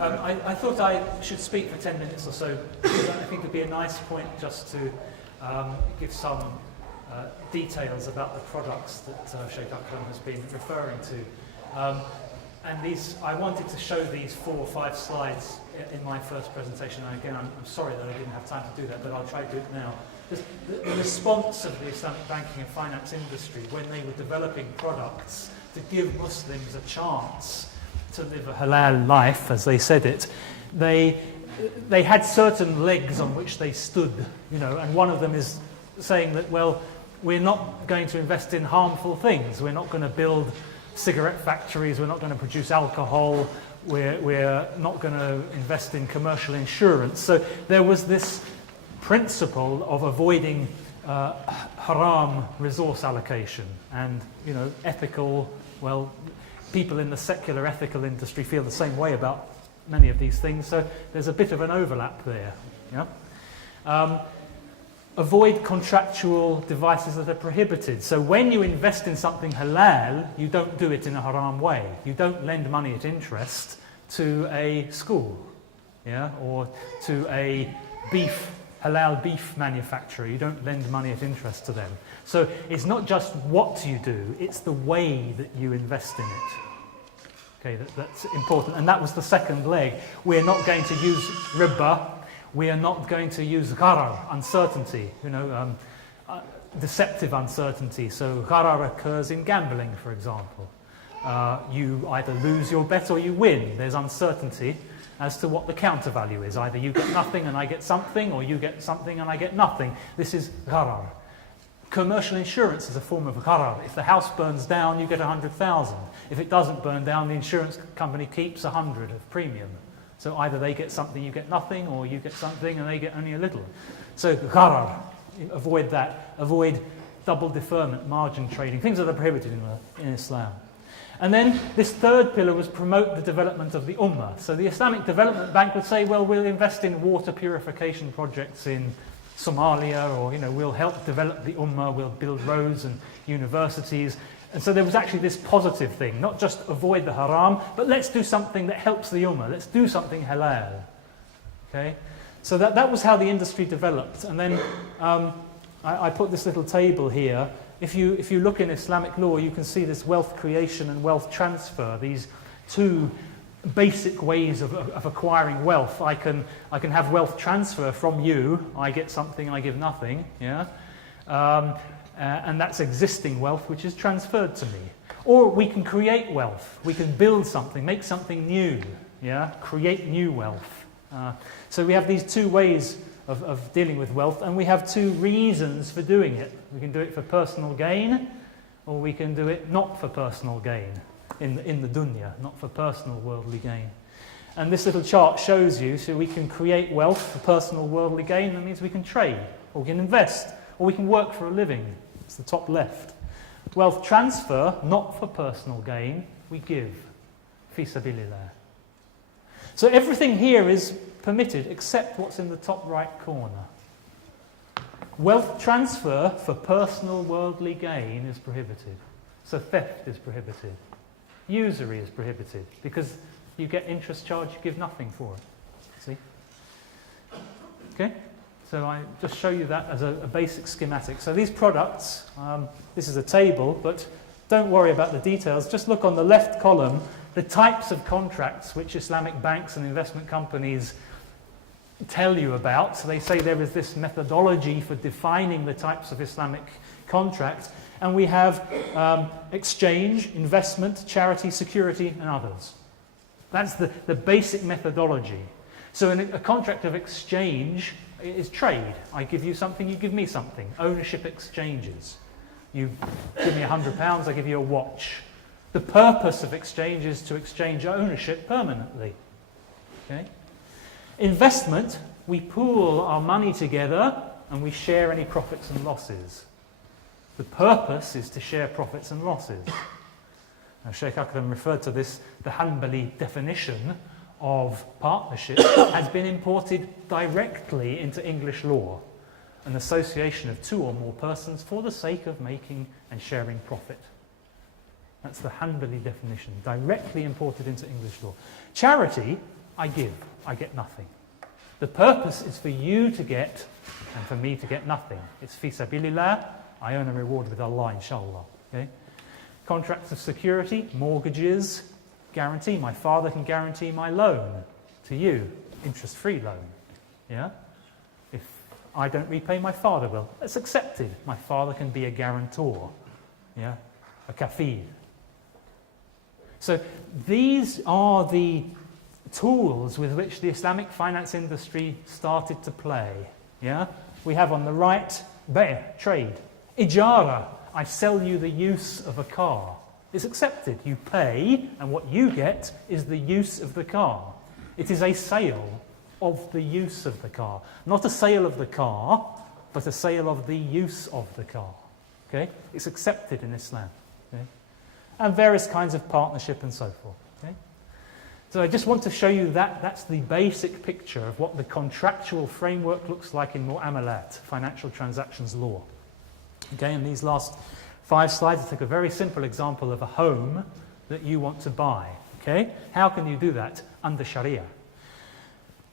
I thought I should speak for 10 minutes or so, because I think it would be a nice point just to give some details about the products that Sheikh Akram has been referring to. And I wanted to show these 4 or 5 slides in my first presentation. And again, I'm sorry that I didn't have time to do that, but I'll try to do it now. The response of the Islamic banking and finance industry when they were developing products to give Muslims a chance to live a halal life, as they said it, they had certain legs on which they stood, and one of them is saying that, well, we're not going to invest in harmful things. We're not going to build cigarette factories. We're not going to produce alcohol. We're not going to invest in commercial insurance. So there was this principle of avoiding haram resource allocation and, ethical, well, people in the secular ethical industry feel the same way about many of these things, so there's a bit of an overlap there. Avoid contractual devices that are prohibited. So when you invest in something halal, you don't do it in a haram way. You don't lend money at interest to a school, or to a halal beef manufacturer. You don't lend money at interest to them. So it's not just what you do, it's the way that you invest in it. Okay, that's important. And that was the second leg. We're not going to use riba. We are not going to use gharar, uncertainty, deceptive uncertainty. So gharar occurs in gambling, for example. You either lose your bet or you win. There's uncertainty as to what the counter value is. Either you get nothing and I get something, or you get something and I get nothing. This is gharar. Commercial insurance is a form of gharar. If the house burns down, you get 100,000. If it doesn't burn down, the insurance company keeps 100 of premium. So either they get something, you get nothing, or you get something and they get only a little. So gharar, avoid that. Avoid double deferment, margin trading, things that are prohibited in Islam. And then this third pillar was promote the development of the ummah. So the Islamic Development Bank would say, well, we'll invest in water purification projects in Somalia, or we'll help develop the ummah, we'll build roads and universities. And so there was actually this positive thing, not just avoid the haram, but let's do something that helps the ummah. Let's do something halal. Okay? So that was how the industry developed. And then I put this little table here. If you look in Islamic law, you can see this wealth creation and wealth transfer, these 2 basic ways of acquiring wealth. I can have wealth transfer from you. I get something, I give nothing. And that's existing wealth which is transferred to me. Or we can create wealth. We can build something, make something new. Create new wealth. So we have these 2 ways of dealing with wealth, and we have 2 reasons for doing it. We can do it for personal gain, or we can do it not for personal gain in the dunya, not for personal worldly gain. And this little chart shows you, so we can create wealth for personal worldly gain. That means we can trade, or we can invest, or we can work for a living. It's the top left. Wealth transfer, not for personal gain, we give. Vis-a-vis. So everything here is permitted except what's in the top right corner. Wealth transfer for personal worldly gain is prohibited. So theft is prohibited. Usury is prohibited because you get interest charge, you give nothing for it. See? Okay? So I just show you that as a basic schematic. So these products, this is a table, but don't worry about the details. Just look on the left column, the types of contracts which Islamic banks and investment companies tell you about. So they say there is this methodology for defining the types of Islamic contract, and we have exchange, investment, charity, security, and others. That's the basic methodology. So in a contract of exchange is trade. I give you something, you give me something. Ownership exchanges. You give me £100, I give you a watch. The purpose of exchange is to exchange ownership permanently. Okay? Investment, we pool our money together and we share any profits and losses. The purpose is to share profits and losses. Now, Sheikh Akram referred to this, the Hanbali definition of partnership has been imported directly into English law. An association of 2 or more persons for the sake of making and sharing profit. That's the Hanbali definition, directly imported into English law. Charity I give, I get nothing. The purpose is for you to get and for me to get nothing. It's vis-a-vis, I earn a reward with Allah, inshallah. Okay? Contracts of security, mortgages, guarantee. My father can guarantee my loan to you, interest-free loan. Yeah? If I don't repay, my father will. That's accepted. My father can be a guarantor. Yeah? A kafir. So these are the tools with which the Islamic finance industry started to play. Yeah? We have on the right, bay', trade. Ijara, I sell you the use of a car. It's accepted. You pay, and what you get is the use of the car. It is a sale of the use of the car. Not a sale of the car, but a sale of the use of the car. Okay? It's accepted in Islam. Okay? And various kinds of partnership and so forth. Okay? So I just want to show you that that's the basic picture of what the contractual framework looks like in mu'amalat, financial transactions law. Okay, in these last 5 slides, I took a very simple example of a home that you want to buy. Okay, how can you do that under Sharia?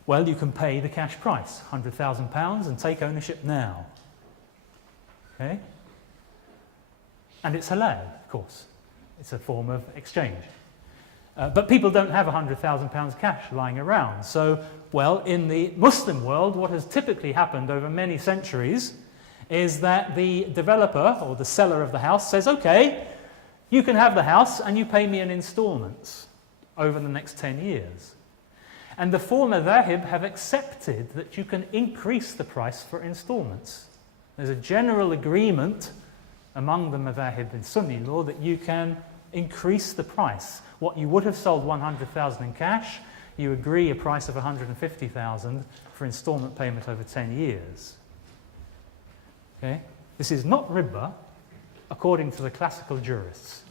Well, you can pay the cash price, £100,000, and take ownership now. Okay, and it's halal, of course. It's a form of exchange. But people don't have £100,000 cash lying around. So, well, in the Muslim world, what has typically happened over many centuries is that the developer or the seller of the house says, okay, you can have the house and you pay me in installments over the next 10 years. And the four madhahib have accepted that you can increase the price for installments. There's a general agreement among the madhahib in Sunni law that you can increase the price. What you would have sold 100,000 in cash, you agree a price of 150,000 for installment payment over 10 years. Okay? This is not riba according to the classical jurists,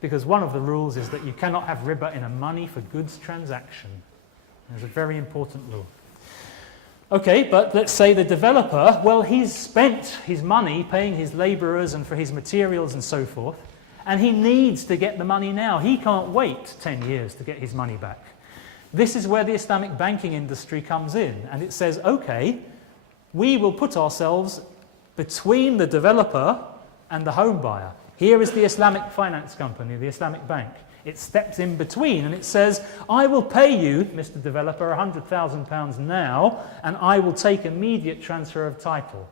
because one of the rules is that you cannot have riba in a money for goods transaction. It's a very important rule. Okay, but let's say the developer, well, he's spent his money paying his labourers and for his materials and so forth, and he needs to get the money now. He can't wait 10 years to get his money back. This is where the Islamic banking industry comes in, and it says, okay, we will put ourselves between the developer and the home buyer. Here is the Islamic finance company, the Islamic bank. It steps in between and it says, I will pay you, Mr. Developer, £100,000 now, and I will take immediate transfer of title.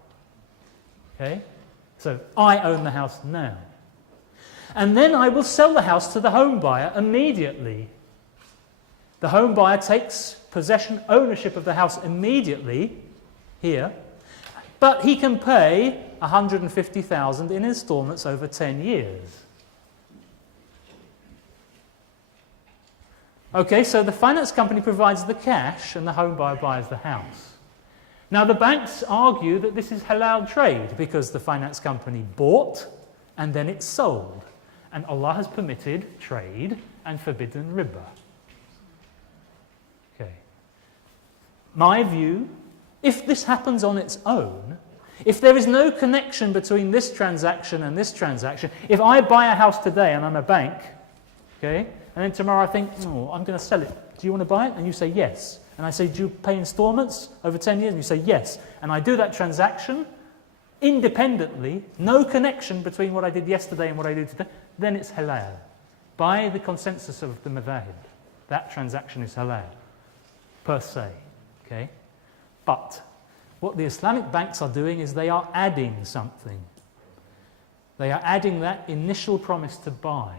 Okay? So I own the house now. And then I will sell the house to the home buyer immediately. The home buyer takes possession, ownership of the house immediately, here, but he can pay 150,000 in installments over 10 years. Okay, so the finance company provides the cash and the home buyer buys the house. Now the banks argue that this is halal trade because the finance company bought and then it sold. And Allah has permitted trade and forbidden riba. Okay. My view, if this happens on its own, if there is no connection between this transaction and this transaction, if I buy a house today and I'm a bank, okay, and then tomorrow I think, oh, I'm going to sell it. Do you want to buy it? And you say yes. And I say, do you pay installments over 10 years? And you say yes. And I do that transaction independently, no connection between what I did yesterday and what I do today, then it's halal. By the consensus of the madhahib, that transaction is halal, per se. Okay? But what the Islamic banks are doing is they are adding something. They are adding that initial promise to buy.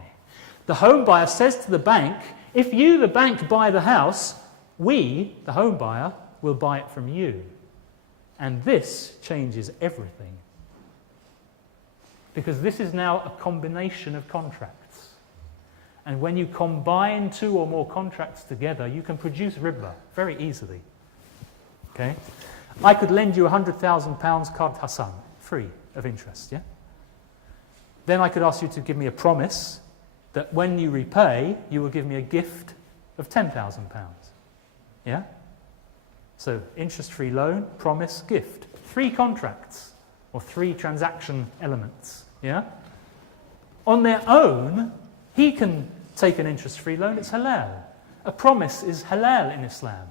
The home buyer says to the bank, if you, the bank, buy the house, we, the home buyer, will buy it from you. And this changes everything. Because this is now a combination of contracts. And when you combine 2 or more contracts together, you can produce riba very easily. Okay? I could lend you £100,000 card Hassan, free of interest, yeah? Then I could ask you to give me a promise that when you repay, you will give me a gift of £10,000. Yeah? So, interest-free loan, promise, gift. 3 contracts, or 3 transaction elements. Yeah? On their own, he can take an interest-free loan, it's halal. A promise is halal in Islam.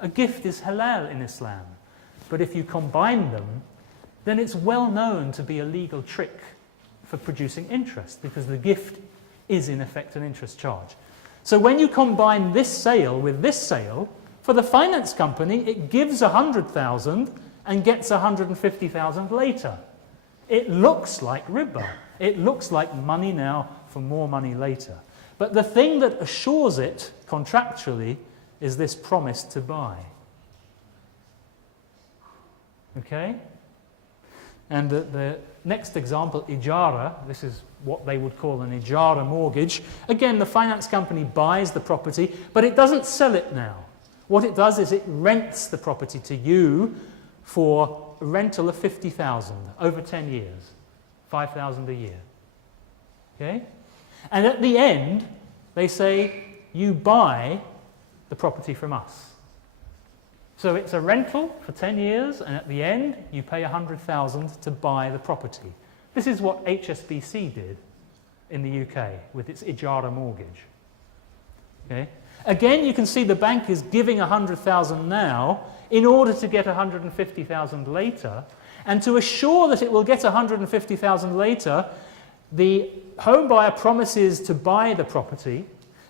A gift is halal in Islam. But if you combine them, then it's well known to be a legal trick for producing interest, because the gift is in effect an interest charge. So when you combine this sale with this sale, for the finance company, it gives 100,000 and gets 150,000 later. It looks like riba. It looks like money now for more money later. But the thing that assures it contractually is this promise to buy. Okay? And the next example, ijara, this is what they would call an ijara mortgage. Again, the finance company buys the property, but it doesn't sell it now. What it does is it rents the property to you for a rental of 50,000 over 10 years, 5,000 a year. Okay? And at the end, they say, you buy the property from us. So it's a rental for 10 years, and at the end, you pay 100,000 to buy the property. This is what HSBC did in the UK with its ijara mortgage. Okay? Again, you can see the bank is giving 100,000 now in order to get 150,000 later, and to assure that it will get 150,000 later, the home buyer promises to buy the property,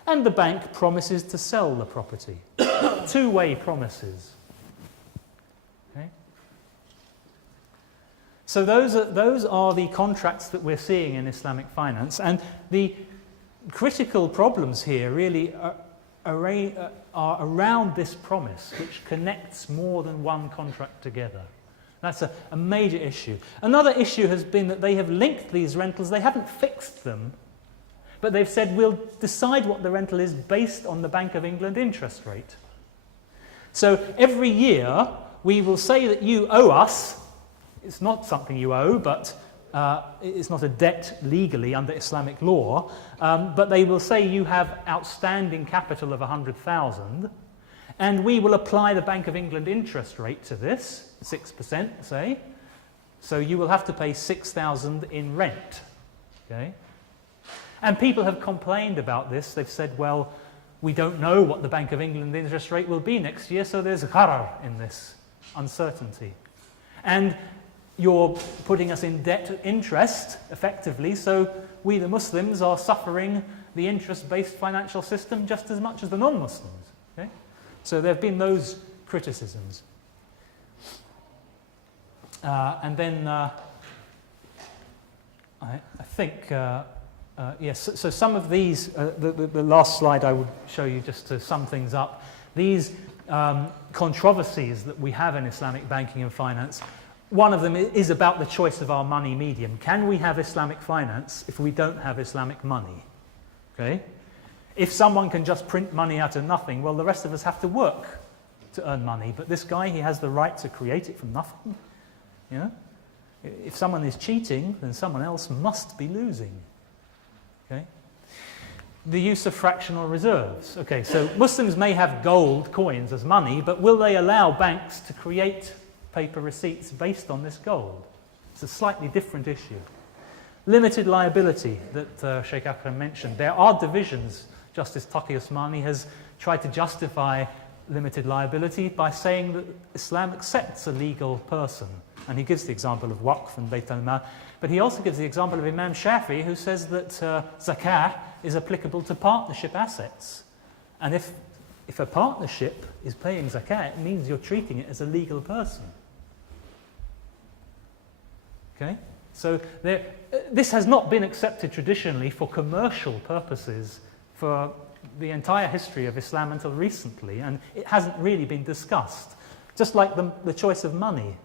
and the bank promises to sell the property. Two-way promises. Okay? So those are the contracts that we're seeing in Islamic finance, and the critical problems here really are around this promise, which connects more than one contract together. That's a major issue. Another issue has been that they have linked these rentals. They haven't fixed them, but they've said we'll decide what the rental is based on the Bank of England interest rate. So every year we will say that you owe us. It's not something you owe, but it's not a debt legally under Islamic law, but they will say you have outstanding capital of 100,000, and we will apply the Bank of England interest rate to this, 6%, say. So you will have to pay 6,000 in rent. Okay? And people have complained about this. They've said, well, we don't know what the Bank of England interest rate will be next year, so there's gharar in this, uncertainty. And you're putting us in debt interest, effectively, so we the Muslims are suffering the interest-based financial system just as much as the non-Muslims. Okay? So there have been those criticisms. And then I think, yes, so some of these, the last slide I would show you just to sum things up, these controversies that we have in Islamic banking and finance, one of them is about the choice of our money medium. Can we have Islamic finance if we don't have Islamic money? Okay? If someone can just print money out of nothing, well, the rest of us have to work to earn money. But this guy, he has the right to create it from nothing. You know? If someone is cheating, then someone else must be losing. Okay? The use of fractional reserves. Okay, so Muslims may have gold coins as money, but will they allow banks to create paper receipts based on this gold? It's a slightly different issue. Limited liability that Sheikh Akram mentioned. There are divisions. Justice Taqi Usmani has tried to justify limited liability by saying that Islam accepts a legal person. And he gives the example of Waqf and Bayt al-Mal. But he also gives the example of Imam Shafi, who says that zakah is applicable to partnership assets. And if a partnership is paying zakah, it means you're treating it as a legal person. Okay? So this has not been accepted traditionally for commercial purposes for the entire history of Islam until recently, and it hasn't really been discussed. Just like the choice of money,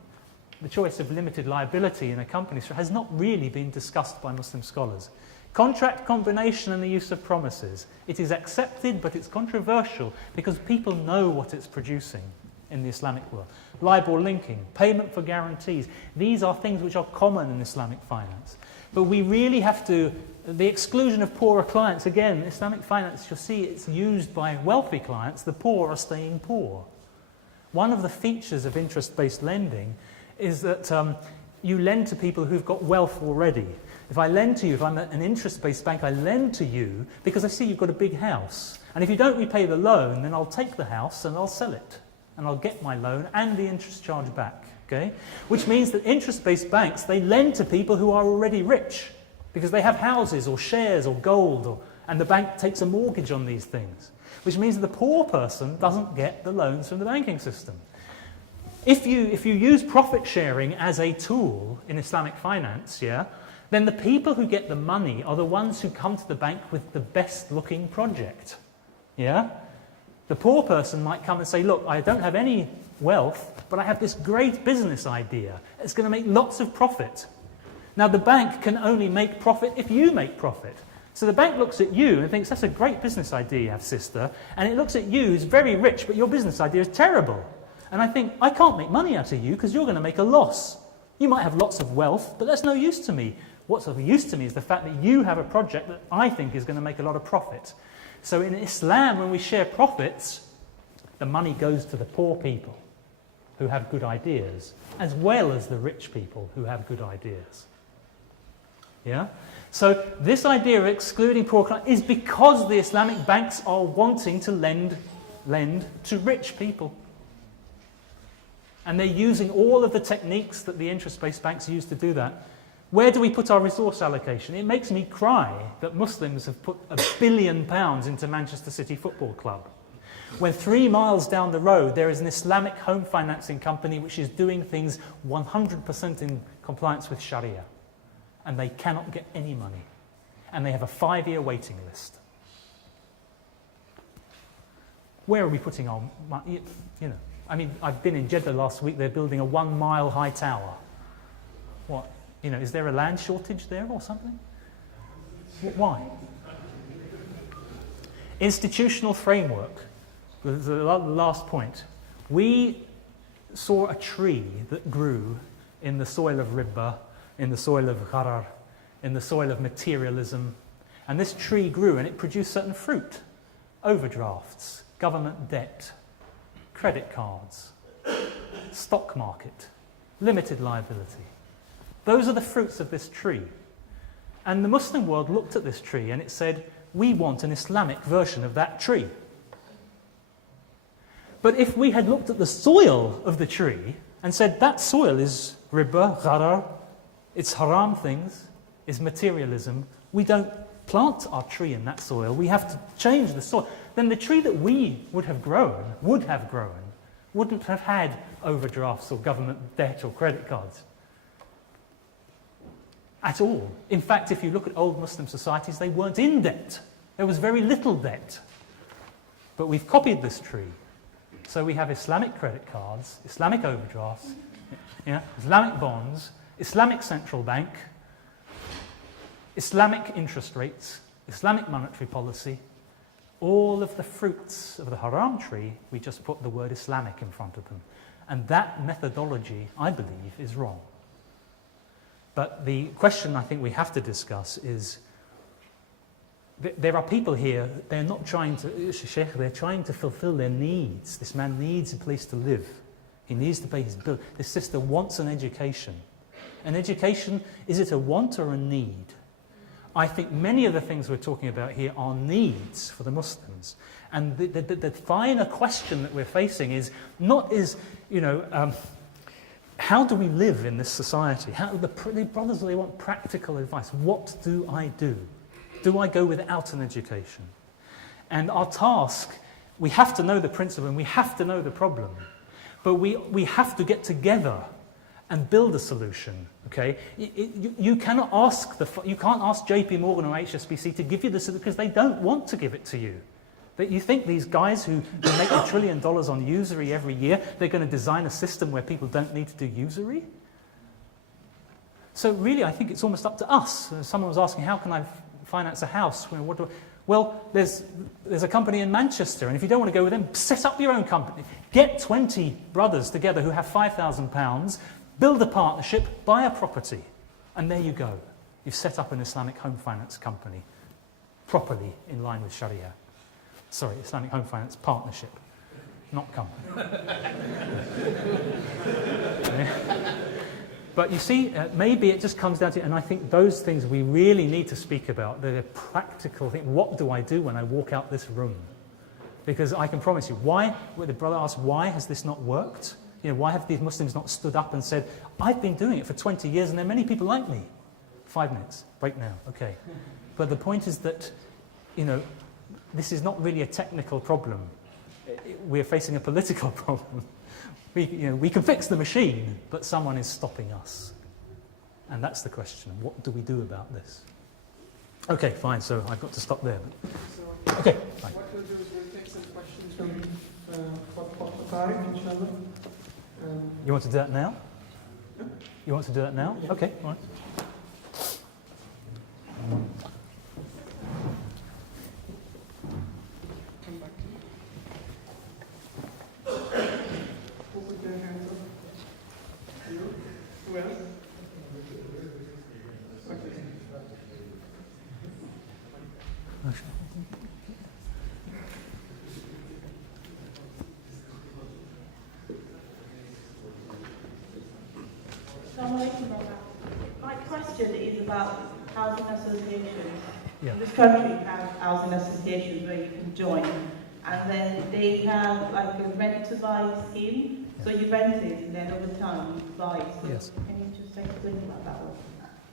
the choice of limited liability in a company has not really been discussed by Muslim scholars. Contract combination and the use of promises. It is accepted, but it's controversial because people know what it's producing in the Islamic world. LIBOR linking, payment for guarantees. These are things which are common in Islamic finance. But we really have to, the exclusion of poorer clients, again, Islamic finance, you'll see it's used by wealthy clients. The poor are staying poor. One of the features of interest-based lending is that you lend to people who've got wealth already. If I lend to you, if I'm an interest-based bank, I lend to you because I see you've got a big house. And if you don't repay the loan, then I'll take the house and I'll sell it. And I'll get my loan and the interest charge back. Okay? Which means that interest-based banks, they lend to people who are already rich because they have houses or shares or gold, and the bank takes a mortgage on these things. Which means that the poor person doesn't get the loans from the banking system. If you use profit sharing as a tool in Islamic finance, yeah, then the people who get the money are the ones who come to the bank with the best looking project. Yeah? The poor person might come and say, look, I don't have any wealth, but I have this great business idea. It's going to make lots of profit. Now the bank can only make profit if you make profit. So the bank looks at you and thinks, that's a great business idea you have, sister. And it looks at you who's very rich, but your business idea is terrible. And I think, I can't make money out of you because you're going to make a loss. You might have lots of wealth, but that's no use to me. What's of use to me is the fact that you have a project that I think is going to make a lot of profit. So in Islam, when we share profits, the money goes to the poor people who have good ideas, as well as the rich people who have good ideas. Yeah? So this idea of excluding poor clients is because the Islamic banks are wanting to lend to rich people. And they're using all of the techniques that the interest-based banks use to do that. Where do we put our resource allocation? It makes me cry that Muslims have put £1 billion into Manchester City Football Club, when 3 miles down the road there is an Islamic home financing company which is doing things 100% in compliance with Sharia. And they cannot get any money. And they have a 5-year waiting list. Where are we putting our money? You know, I mean, I've been in Jeddah last week. They're building a 1-mile high tower. What? You know, is there a land shortage there or something? Why? Institutional framework. The last point. We saw a tree that grew in the soil of riba, in the soil of gharar, in the soil of materialism. And this tree grew and it produced certain fruit. Overdrafts, government debt, credit cards, stock market, limited liability. Those are the fruits of this tree. And the Muslim world looked at this tree and it said, we want an Islamic version of that tree. But if we had looked at the soil of the tree and said, that soil is riba, gharar, it's haram things, it's materialism, we don't plant our tree in that soil, we have to change the soil, then the tree that we would have grown, wouldn't have had overdrafts or government debt or credit cards. At all. In fact, if you look at old Muslim societies, they weren't in debt. There was very little debt. But we've copied this tree. So we have Islamic credit cards, Islamic overdrafts, yeah, Islamic bonds, Islamic central bank, Islamic interest rates, Islamic monetary policy. All of the fruits of the haram tree, we just put the word Islamic in front of them. And that methodology, I believe, is wrong. But the question I think we have to discuss is, there are people here, they're not trying to, Sheikh, they're trying to fulfill their needs. This man needs a place to live. He needs to pay his bill. This sister wants an education. An education, is it a want or a need? I think many of the things we're talking about here are needs for the Muslims. And the finer question that we're facing is not how do we live in this society? How the brothers, they want practical advice. What do I do? Do I go without an education? And our task, we have to know the principle and we have to know the problem. But we have to get together and build a solution. Okay, you cannot you can't ask JP Morgan or HSBC to give you this because they don't want to give it to you. That you think these guys who make $1 trillion on usury every year, they're going to design a system where people don't need to do usury? So really, I think it's almost up to us. Someone was asking, how can I finance a house? Well, there's a company in Manchester, and if you don't want to go with them, set up your own company. Get 20 brothers together who have £5,000, build a partnership, buy a property, and there you go. You've set up an Islamic home finance company, properly in line with Sharia. Sorry, Islamic home finance partnership, not company. But you see, maybe it just comes down to, and I think those things we really need to speak about, the practical thing. What do I do when I walk out this room? Because I can promise you, why, when the brother asked, why has this not worked? You know, why have these Muslims not stood up and said, I've been doing it for 20 years and there are many people like me? 5 minutes, break now, okay. But the point is that, you know, this is not really a technical problem. We're facing a political problem. We can fix the machine, but someone is stopping us. And that's the question. What do we do about this? Okay, fine, so I've got to stop there. Okay, fine. What we'll do is we'll take some questions from Tarek, inshallah. You want to do that now? Yeah. You want to do that now? Yeah. Okay, all right. Come back to you. Who put their hands up? You? Who else? Okay. My question is about housing associations. Yeah. In this country, we have housing associations where you can join, and then they have like a rent-to-buy scheme. So you rent it, and then over time you buy it. So Yes. Can you just explain about that one?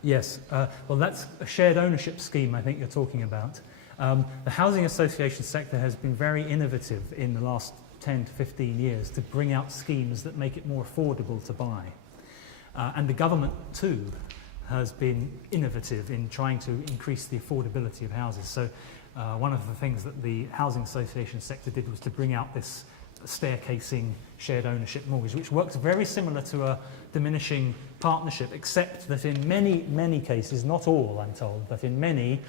Yes, well that's a shared ownership scheme I think you're talking about. The housing association sector has been very innovative in the last 10 to 15 years to bring out schemes that make it more affordable to buy. And the government too has been innovative in trying to increase the affordability of houses. So one of the things that the housing association sector did was to bring out this staircasing shared ownership mortgage, which works very similar to a diminishing partnership, except that in many cases, not all I'm told, but in many,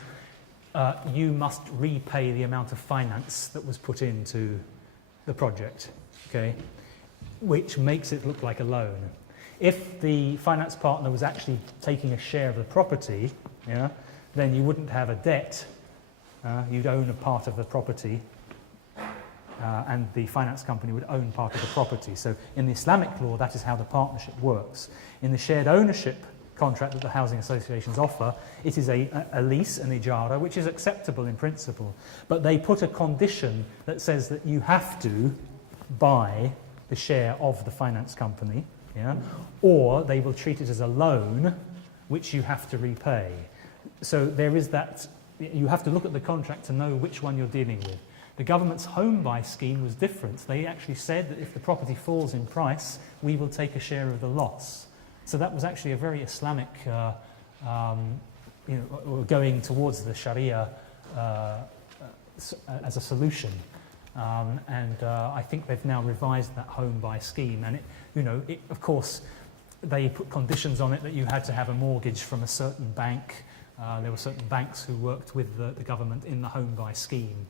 you must repay the amount of finance that was put into the project, okay, which makes it look like a loan. If the finance partner was actually taking a share of the property, yeah, then you wouldn't have a debt. You'd own a part of the property, and the finance company would own part of the property. So in the Islamic law, that is how the partnership works. In the shared ownership contract that the housing associations offer, it is a lease, an ijara, which is acceptable in principle. But they put a condition that says that you have to buy the share of the finance company, yeah, or they will treat it as a loan, which you have to repay. So there is that, you have to look at the contract to know which one you're dealing with. The government's home buy scheme was different. They actually said that if the property falls in price, we will take a share of the loss. So that was actually a very Islamic, going towards the Sharia as a solution. I think they've now revised that home buy scheme. And of course, they put conditions on it that you had to have a mortgage from a certain bank. There were certain banks who worked with the government in the home buy scheme.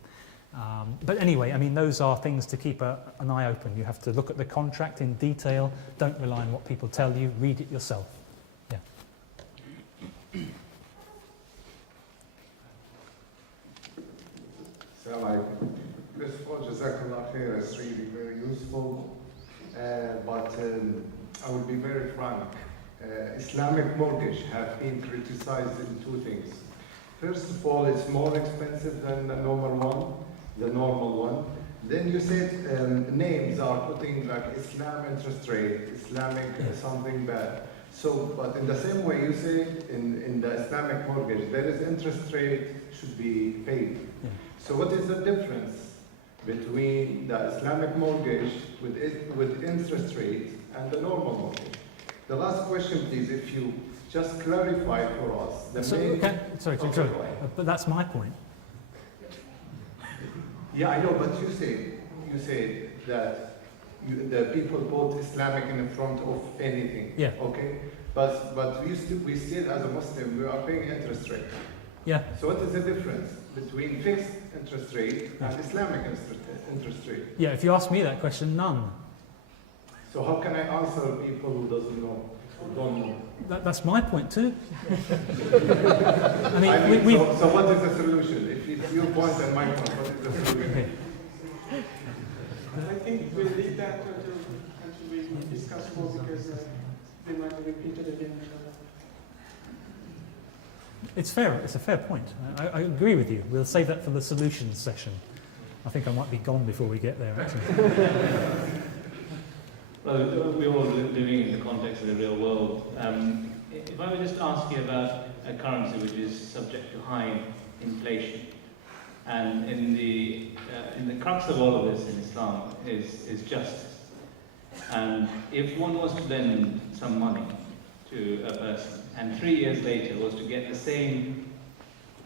But anyway, I mean, those are things to keep an eye open. You have to look at the contract in detail. Don't rely on what people tell you. Read it yourself. Yeah. First of all, Jazakallah khair, it's really very useful. But I will be very frank. Islamic mortgage have been criticized in two things. First of all, it's more expensive than the normal one. Then you said names are putting like Islam interest rate, Islamic something bad. So, but in the same way you say in the Islamic mortgage, there is interest rate should be paid. Yeah. So what is the difference between the Islamic mortgage with interest rate and the normal mortgage? The last question, please, if you just clarify for us. Sorry, but that's my point. Yeah, I know, but you say that the people put Islamic in front of anything. Yeah. Okay. But we still as a Muslim we are paying interest rate. Yeah. So what is the difference between fixed interest rate and Islamic interest rate? Yeah. If you ask me that question, none. So how can I answer people who don't know? That's my point too. I mean, so what is the solution? If it's your point and my point, what is the solution? I think we'll leave that until we discuss more because they might be repeated again. It's fair. It's a fair point. I agree with you. We'll save that for the solutions session. I think I might be gone before we get there, actually. Well, we're all living in the context of the real world. If I would just ask you about a currency which is subject to high inflation, and in the crux of all of this in Islam is justice. And if one was to lend some money to a person, and 3 years later was to get the same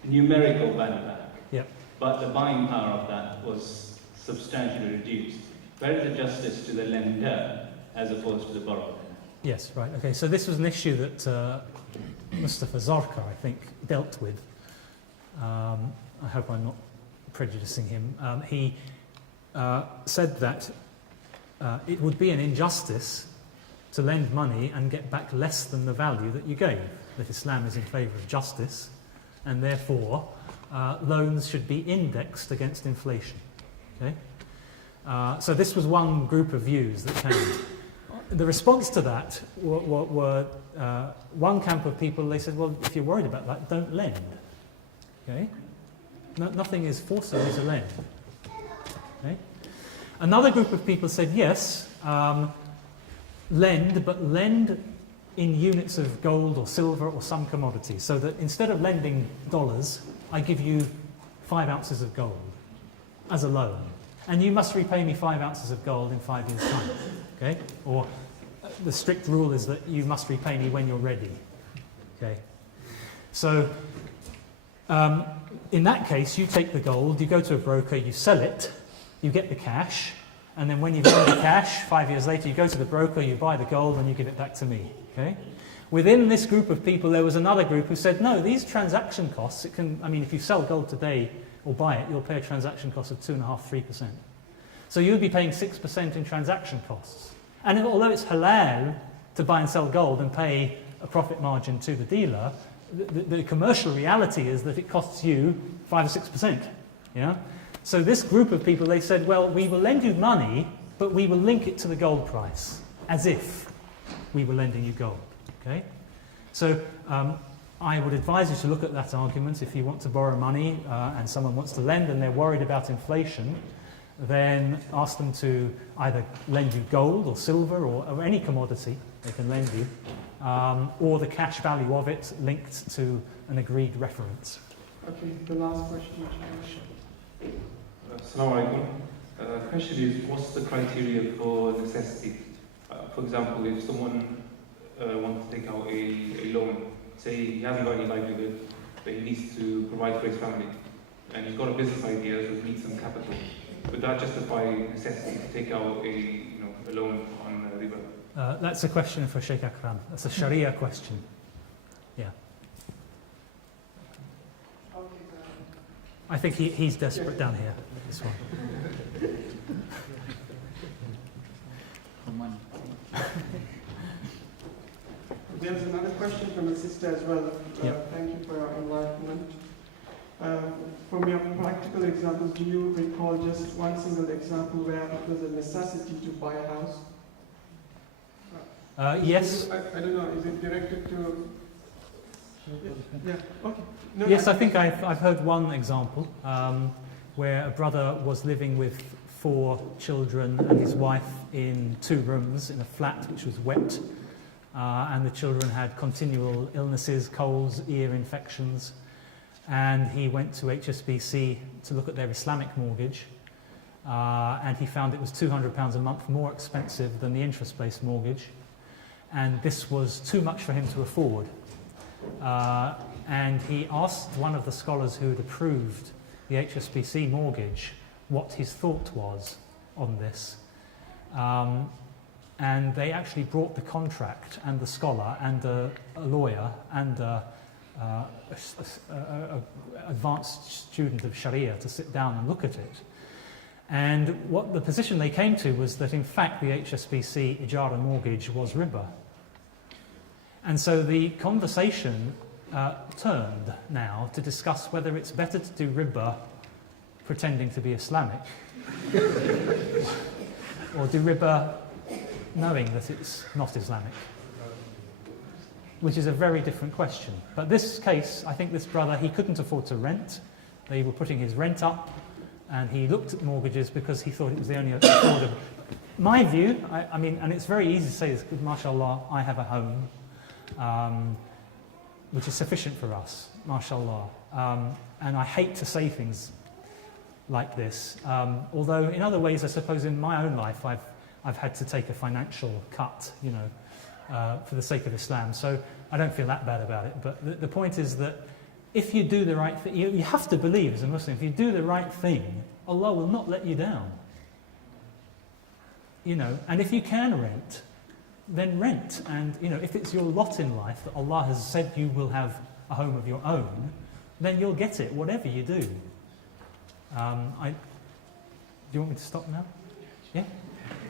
numerical value back, Yep. but the buying power of that was substantially reduced, where is the justice to the lender as opposed to the borrower? Yes, right. Okay, so this was an issue that Mustafa Zarqa, I think, dealt with. I hope I'm not prejudicing him. He said that it would be an injustice to lend money and get back less than the value that you gave, that Islam is in favour of justice, and therefore loans should be indexed against inflation. Okay? So this was one group of views that came. The response to that were one camp of people, they said, well, if you're worried about that, don't lend. Okay? Nothing is forcing you to lend. Okay? Another group of people said, yes, lend, but lend in units of gold or silver or some commodity, so that instead of lending dollars, I give you 5 ounces of gold as a loan. And you must repay me 5 ounces of gold in 5 years' time. Okay? Or the strict rule is that you must repay me when you're ready. Okay? So, in that case, you take the gold, you go to a broker, you sell it, you get the cash, and then when you've got the cash, 5 years later, you go to the broker, you buy the gold, and you give it back to me. Okay? Within this group of people, there was another group who said, no, these transaction costs, if you sell gold today or buy it, you'll pay a transaction cost of 2.5%, 3%. So you'll be paying 6% in transaction costs. And although it's halal to buy and sell gold and pay a profit margin to the dealer, the commercial reality is that it costs you 5 or 6%. Yeah? So this group of people, they said, well, we will lend you money, but we will link it to the gold price, as if we were lending you gold. Okay? So I would advise you to look at that argument. If you want to borrow money and someone wants to lend and they're worried about inflation, then ask them to either lend you gold or silver or any commodity they can lend you, or the cash value of it linked to an agreed reference. Okay, the last question. Assalamu alaikum. The question is, what's the criteria for necessity? For example, if someone wants to take out a loan, say he hasn't got any livelihood, but he needs to provide for his family, and he's got a business idea, so he needs some capital. Would that justify necessity to take out a loan on riba? That's a question for Sheikh Akram. That's a Sharia question. Yeah. I think he's desperate down here, this one. There's another question from a sister as well. Yeah. Thank you for your enlightenment. From your practical examples, do you recall just one single example where it was a necessity to buy a house? Yes. I don't know, is it directed to... Yeah, okay. No, Yes, I think I've heard one example where a brother was living with 4 children and his wife in 2 rooms in a flat which was wet, and the children had continual illnesses, colds, ear infections, and he went to HSBC to look at their Islamic mortgage, and he found it was £200 a month more expensive than the interest-based mortgage, and this was too much for him to afford. And he asked one of the scholars who had approved the HSBC mortgage what his thought was on this. And they actually brought the contract and the scholar and a lawyer and an advanced student of Sharia to sit down and look at it. And what the position they came to was that in fact the HSBC Ijara mortgage was riba. And so the conversation turned now to discuss whether it's better to do riba pretending to be Islamic or do riba knowing that it's not Islamic. which is a very different question. But this case, I think this brother, he couldn't afford to rent. They were putting his rent up, and he looked at mortgages because he thought it was the only affordable. My view, I mean, and it's very easy to say this, because mashallah, I have a home, which is sufficient for us, mashallah. And I hate to say things like this, although in other ways, I suppose in my own life, I've had to take a financial cut, you know, for the sake of Islam. So I don't feel that bad about it. But the point is that if you do the right thing, you have to believe as a Muslim, if you do the right thing, Allah will not let you down. You know, and if you can rent, then rent. And, you know, if it's your lot in life that Allah has said you will have a home of your own, then you'll get it, whatever you do. Do you want me to stop now? Yeah?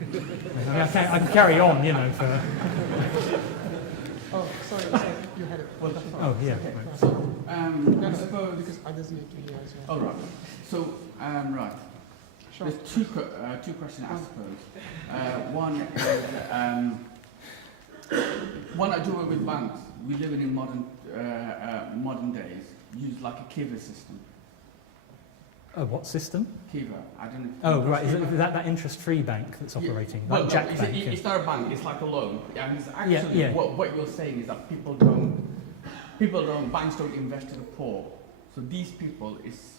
I mean, I can carry on, you know, for... Oh, sorry, you had it. Well, that's fine. Oh, yeah. Okay, Right. so, I suppose. because others need to hear as well. Oh, right. So, right. Sure. There's two questions, I suppose. One is, one I do work with banks. We live in modern days. Use like a Kiva system. What system? Kiva. I don't know. Oh, right. Is that interest-free bank that's operating? Well, Like Jack no, Bank? it's not a bank. It's like a loan. And it's actually Yeah. what you're saying is that banks don't invest in the poor. So these people it's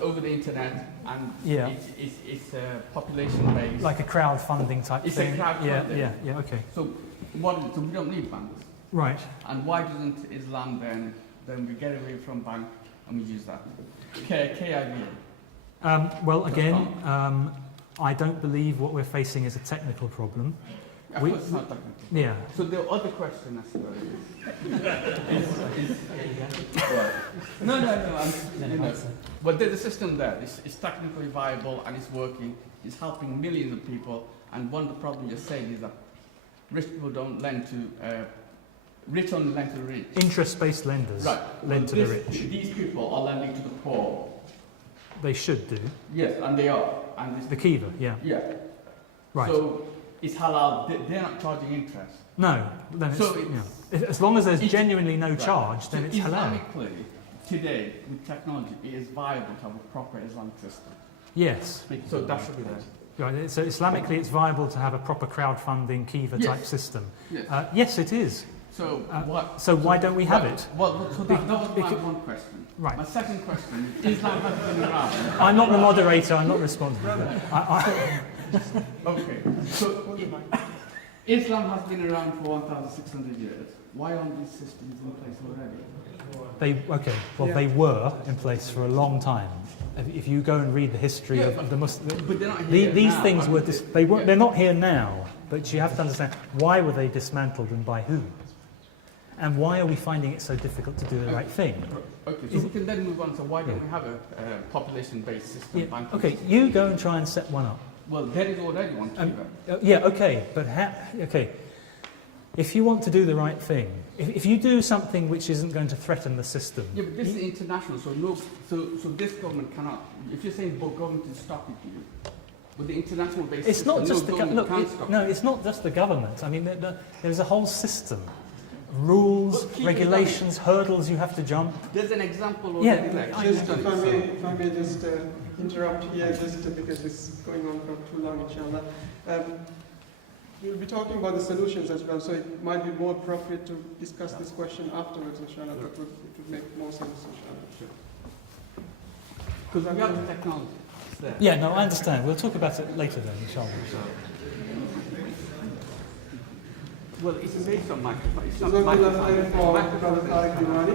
over the internet, and Yeah. it's population based. Like a crowdfunding type It's thing? a crowdfunding. Yeah, okay. So we don't need banks. Right. And why doesn't Islam then we get away from bank and we use that? KIV. Well, again, I don't believe what we're facing is a technical problem. Of course it's not technical. Yeah. So the other question, I suppose, No. But there's a system there. It's technically viable and it's working. It's helping millions of people. And one of the problems you're saying is that rich people don't lend to rich only lend to the rich. Interest-based lenders lend to the rich. These people are lending to the poor. They should do. Yes, and they are. And The Kiva, yeah. yeah. Right. So it's halal. They're not charging interest. No, then it's, So as long as there's it's- genuinely no right. charge, then So it's halal. Islamically, today, with technology, it is viable to have a proper Islamic system. Yes. So that should be there. Right. So Islamically, it's viable to have a proper crowdfunding Kiva type Yes. system. Yes. Yes, it is. So what? So why don't we have it? Well, so that was my Because- one question. Right. My second question is, Islam has been around. I'm not the moderator. I'm not responsible. Okay. So Islam has been around for 1,600 years. Why aren't these systems in place already? They were in place for a long time. If you go and read the history of the Muslim, But they're not here these now. things I were mean, they're not here now. But you have to understand why were they dismantled and by who, and why are we finding it so difficult to do the right thing? Okay, so we can then move on. So why don't we have a population-based system? Yeah, banking okay, system? you go and try and set one up. Well, there is already one. Okay, but if you want to do the right thing, if you do something which isn't going to threaten the system, Yeah, but this is international, so this government cannot. If you're saying both government is stopping you, with the international basis, it's not just it's not just the government. I mean, there's a whole system, rules, regulations, hurdles you have to jump. There's an example. Yeah, Just if I may just interrupt here, just because this is going on for too long, inshallah. We'll be talking about the solutions as well, so it might be more appropriate to discuss this question afterwards, inshallah. It would make more sense, inshallah. Because we have the technology. It's there. Yeah, no, I understand. We'll talk about it later then, inshallah. Well, it's based on microphone. It's not Jazakallah microphone. khairan for Brother Tarek El Diwany.